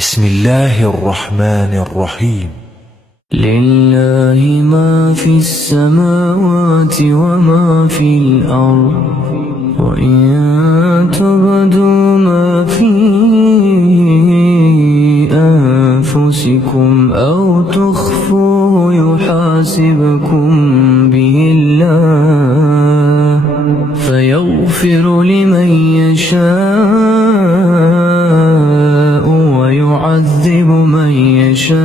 بسم الله الرحمن الرحيم. لله ما في السماوات وما في الأرض، وإن تبدوا ما في أنفسكم أو تخفوه يحاسبكم به الله، فيغفر لمن يشاء ويعذب من يشاء،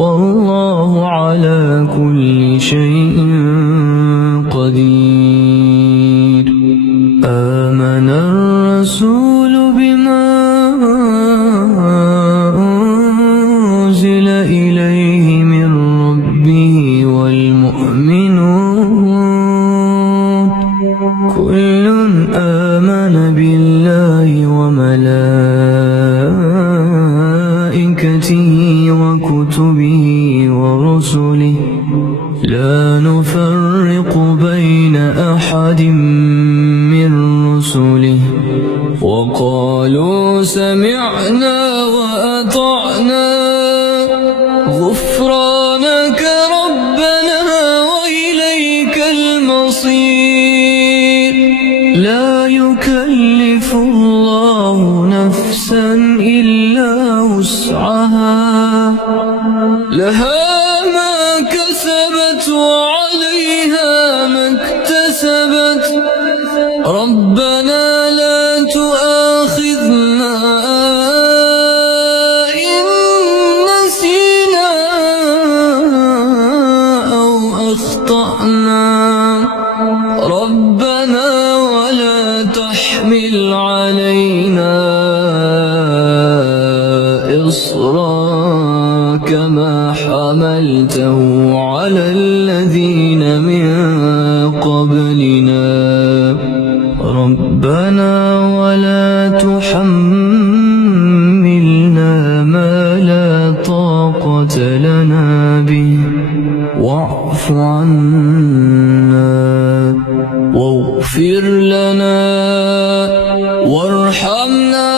والله على كل شيء قدير. آمن الرسول بما أنزل إليه من ربه والمؤمنون كل آمن بالله وملائكته وكتبه ورسله لا نفرق بين أحد من رسله، وقالوا سمعنا وأطعنا غفرانك ربنا وإليك المصير. لا يكلف الله نفسا إلا وسعها، لها ما كسبت وعليها ما اكتسبت. ربنا لا تؤاخذنا إن نسينا أو أخطأنا، ربنا ولا تحمل علينا إصرا كما حملته على الذين من قبلنا، ربنا ولا تحملنا ما لا طاقة لنا به، واعف عنا واغفر لنا وارحمنا